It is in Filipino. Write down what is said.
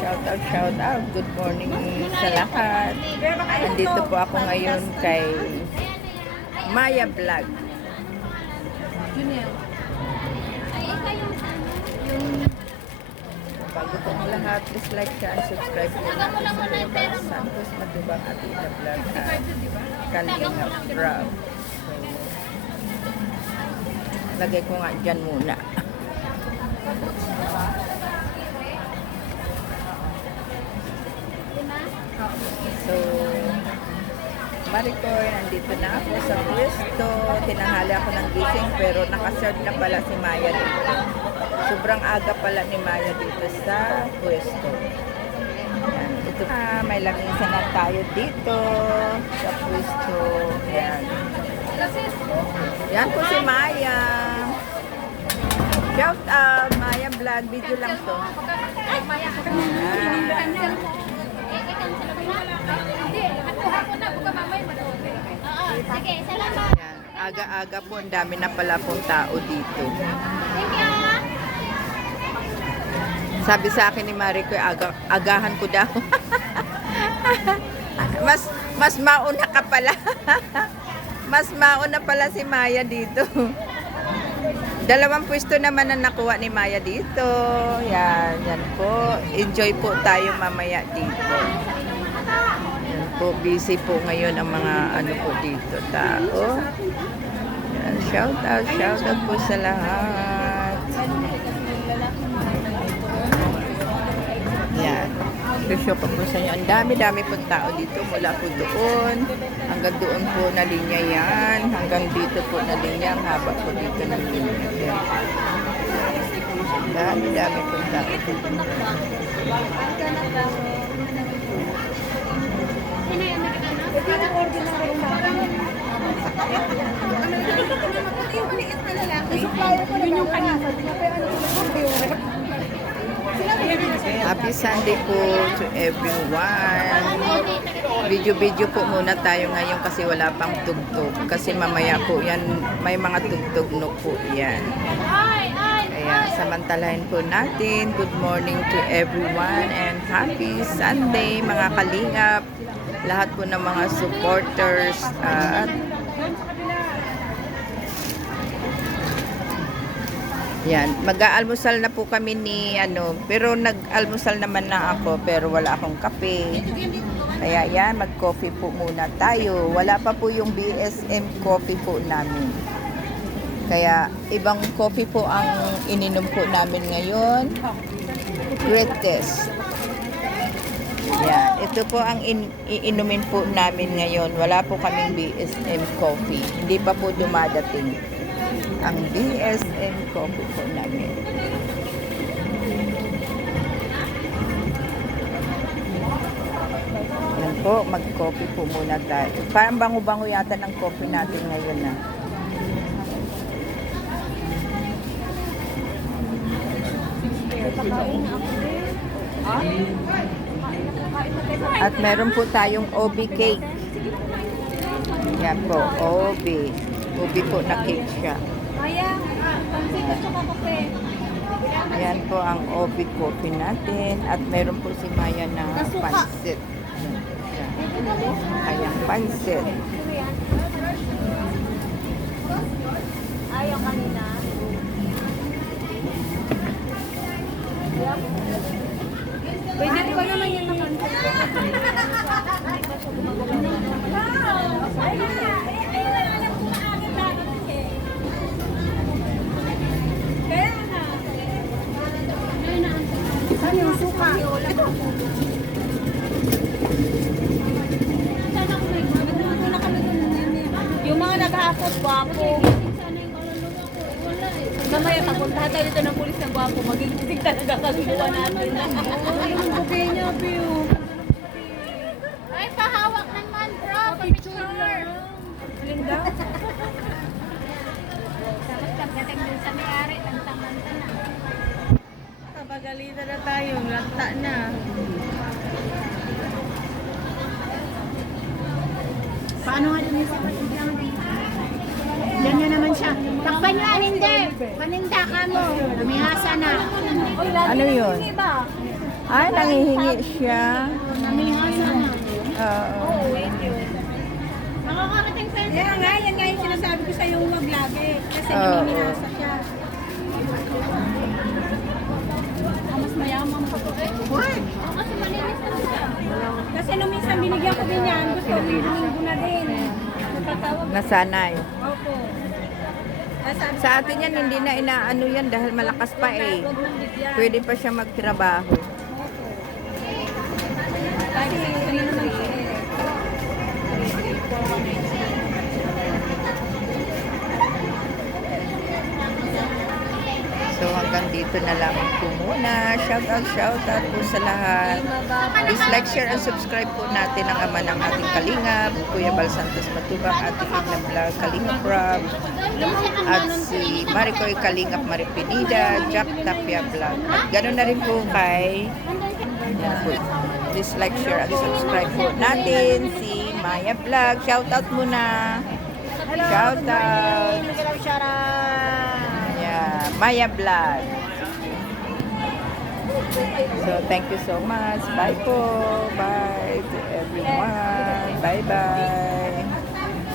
Shout out. Good morning sa lahat. Andito po ako ngayon kay Maya Vlog. Bago po ang lahat, please like, share, and subscribe po natin sa Kuya Santos Matubang Atina Vlog at Kalinga Vlog. Lagay ko nga dyan muna. So, Maricoy, nandito na ako sa pwesto. Tinanghali ako ng gising pero nakaserve na pala si Maya dito. Sobrang aga pala ni Maya dito sa pwesto. Yan. Ito may lamisa na tayo dito sa pwesto. Yan. Yan po si Maya. Shout out, Maya Vlog. Video lang to. Sige, salamat. Yan. Aga-aga po, ang dami na pala pong tao dito. Thank you. Sabi sa akin ni Marico, agahan ko daw. mas mauna ka pala. Mas mauna pala si Maya dito. Dalawang pwesto naman ang nakuha ni Maya dito. Yan po. Enjoy po tayo mamaya dito. Yan po, busy po ngayon ang mga ano po dito tao. Yan, shout out po sa lahat. Yan. Show pa po sa inyo. Ang dami pong tao dito. Mula po doon. Hanggang doon po na linya yan. Hanggang dito po na linya. Ang haba po dito ng linya. Yan. Dami pong tao dito. Happy Sunday po to everyone. Video po muna tayo ngayon kasi wala pang tugtog. Kasi mamaya po yan, may mga tugtog no po yan. Kaya samantalahin po natin. Good morning to everyone and happy Sunday mga kalingap. Lahat po ng mga supporters at yan, mag-aalmusal na po kami ni pero nag-almusal naman na ako pero wala akong kape. Kaya yan, mag-coffee po muna tayo. Wala pa po yung BSM coffee po namin. Kaya ibang coffee po ang ininom po namin ngayon. Greatest. Yan, ito po ang iinumin po namin ngayon. Wala po kaming BSM coffee. Hindi pa po dumadating ang BSM coffee po namin. Yan po, mag-coffee po muna tayo. Parang bango-bango yata ng coffee natin ngayon na. At meron po tayong OB cake. Yan po, OB. OB po na cake siya. Yan po ang OB coffee natin. At meron po si Maya na pansit. Kayang pansit. Ayaw kanina. Pwede ko naman yung naman. Ano yung suka? Yung mga naghahakot, gwapo. Mamaya papunta tayo dito ng pulis ng gwapo. Magigising talaga kaguluwa natin. Yung bouquet niya, Pio. Ay, pahawak naman, bro. Picture. Linda? Tapos pagdating dun sa may-ari, tantang-tanta na. Kapagalitan na tayo, lata na. Paano nga din sa Ganyan naman siya. Takpan niyo, Aninde. Paninda ka mo. Namihasa na. Ano yun? Ay, nangihingi siya. Nangihingi sana. Oo. Wait yun. Nakakarating sa Yan nga yung sinasabi ko sa'yo, huwag lagi. Kasi Oo. namiminasa siya. mas mayaman pa to eh. Kasi malinis naman siya. Kasi nung minsan binigyan ko din yan, gusto ko linggo na din. Napatawag. Nasanay. Opo. Sabi Sa atin yan, hindi na inaano yan dahil malakas pa eh. huwag mong bigyan. Pwede pa siya magtrabaho. Kasi free naman siya eh. So hanggang dito na lang po muna. Shout out po sa lahat. Please like, share, and subscribe po natin ang ama ng ating Kalingap, Kuya Bal Santos Matubang, ating Igna Vlog, Kalingap Rob, at si Maricoy Kalingap Maripinida, Jack Tapia Vlog. At ganoon na rin po kay yan po. Please like, share, and subscribe po natin si Maya Vlog. Shout out muna. Shout out. Yeah, Maya Vlog. So, thank you so much. Bye po. Bye to everyone. Bye-bye.